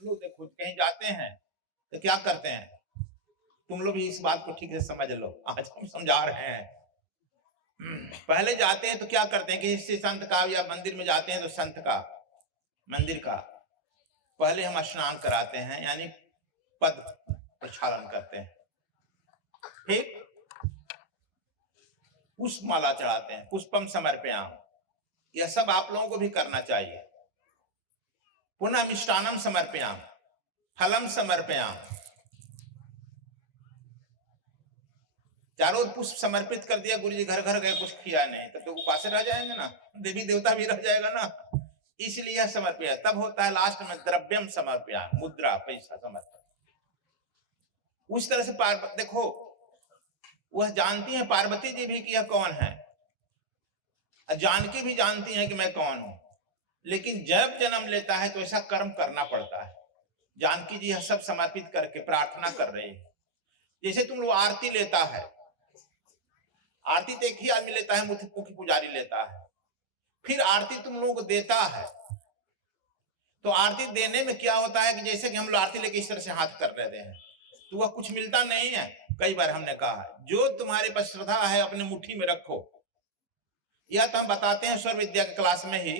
लोग देखो कहीं जाते हैं तो क्या करते हैं, तुम लोग भी इस बात को ठीक से समझ लो, आज हम समझा रहे हैं। पहले जाते हैं तो क्या करते हैं कि किसी संत का या मंदिर में जाते हैं तो संत का मंदिर का पहले हम स्नान कराते हैं, यानी पद प्रक्षालन करते हैं, फिर पुष्प माला चढ़ाते हैं, पुष्पम समर्पयाम। यह सब आप लोगों को भी करना चाहिए। पुनः मिष्टान्नम समर्पयाम, फलम समर्पयाम। चारों ओर पुष्प समर्पित कर दिया, गुरु जी घर घर गए, कुछ किया नहीं, तब तो उपास रह जाएंगे ना, देवी देवता भी रह जाएगा ना। इसलिए समर्पया तब होता है लास्ट में द्रव्यम समर्पया, मुद्रा पैसा समर्पण। उस तरह से देखो वह जानती है पार्वती जी भी कि यह कौन है, जानकी भी जानती है कि मैं कौन हूं, लेकिन जब जन्म लेता है तो ऐसा कर्म करना पड़ता है। जानकी जी यह सब समर्पित करके प्रार्थना कर रही है। जैसे तुम लोग आरती लेता है, आरती तो एक ही आदमी लेता है, मुखी पुजारी लेता है, फिर आरती तुम लोगों को देता है। तो आरती देने में क्या होता है कि जैसे कि हम लोग आरती लेके इस तरह से हाथ कर रहे हैं तो वह कुछ मिलता नहीं है। कई बार हमने कहा है जो तुम्हारे पास श्रद्धा है अपने मुट्ठी में रखो। यह तो हम बताते हैं स्वर विद्या की क्लास में ही,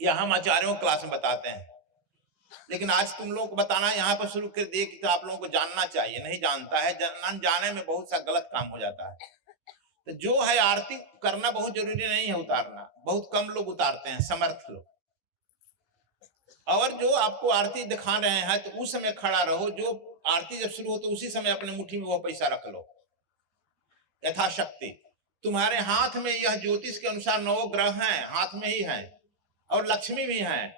या हम आचार्यों क्लास में बताते हैं, लेकिन आज तुम लोगों को बताना यहाँ पर शुरू कर दिए कि आप लोगों को जानना चाहिए। नहीं जानता है, जाने में बहुत सा गलत काम हो जाता है। तो जो है आरती करना बहुत जरूरी नहीं है, उतारना बहुत कम लोग उतारते हैं, समर्थ लोग। और जो आपको आरती दिखा रहे हैं तो उस समय खड़ा रहो, जो आरती जब शुरू हो तो उसी समय अपने मुट्ठी में वो पैसा रख लो यथाशक्ति। तुम्हारे हाथ में यह ज्योतिष के अनुसार 9 ग्रह हैं, हाथ में ही हैं, और लक्ष्मी भी हैं,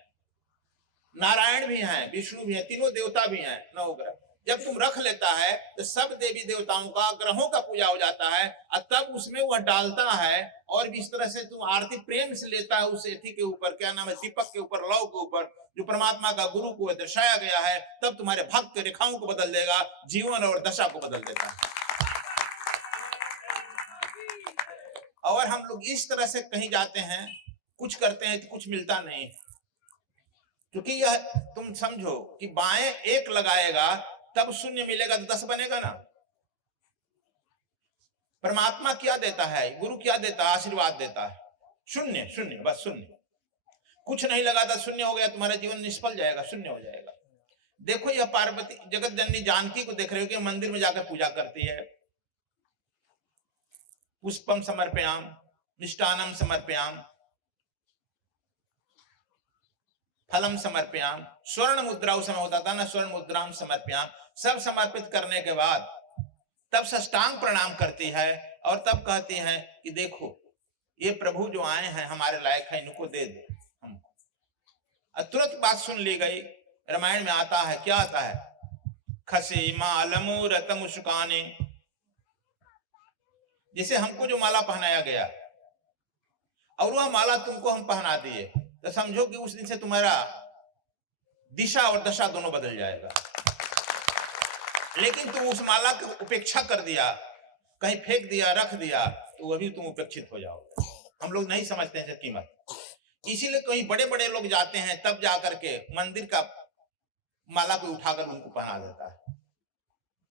नारायण भी हैं, विष्णु भी हैं, तीनों देवता भी हैं, 9 ग्रह। जब तुम रख लेता है तो सब देवी देवताओं का, ग्रहों का पूजा हो जाता है, और तब उसमें वह डालता है। और भी इस तरह से तुम आरती प्रेम से लेता है उस एथी के ऊपर, क्या नाम है, दीपक के ऊपर, लौ के ऊपर, जो परमात्मा का गुरु को दर्शाया गया है, तब तुम्हारे भक्त के रेखाओं को बदल देगा, जीवन और दशा को बदल देता है। और हम लोग इस तरह से कहीं जाते हैं, कुछ करते हैं तो कुछ मिलता नहीं, क्योंकि यह तुम समझो कि बाएं 1 लगाएगा तब शून्य मिलेगा तो 10 बनेगा ना। परमात्मा क्या देता है, गुरु क्या देता है, आशीर्वाद देता है, शून्य शून्य, बस शून्य। कुछ नहीं लगा था, शून्य हो गया, तुम्हारा जीवन निष्फल जाएगा, शून्य हो जाएगा। देखो यह पार्वती जगत जननी जानकी को देख रहे हो कि मंदिर में जाकर पूजा करती है। पुष्पम समर्पयाम, मिष्टान्नम समर्पयाम, फलम समर्पयाम, स्वर्ण मुद्रा उस समय होता था ना, स्वर्ण मुद्राम समर्पयाम। सब समर्पित करने के बाद तब साष्टांग प्रणाम करती है और तब कहती है कि देखो ये प्रभु जो आए हैं हमारे लायक है, इनको दे दो हमको। तुरंत बात सुन ली गई। रामायण में आता है, क्या आता है, खसी मालमु रतम शुकाने, जैसे हमको जो माला पहनाया गया और वह माला तुमको हम पहना दिए, तो समझो कि उस दिन से तुम्हारा दिशा और दशा दोनों बदल जाएगा। लेकिन तुम उस माला की उपेक्षा कर दिया, कहीं फेंक दिया, रख दिया, तो वह भी तुम उपेक्षित हो जाओगे। हम लोग नहीं समझते हैं कीमत, इसीलिए कहीं बड़े बड़े लोग जाते हैं तब जाकर के मंदिर का माला को उठाकर उनको पहना देता है।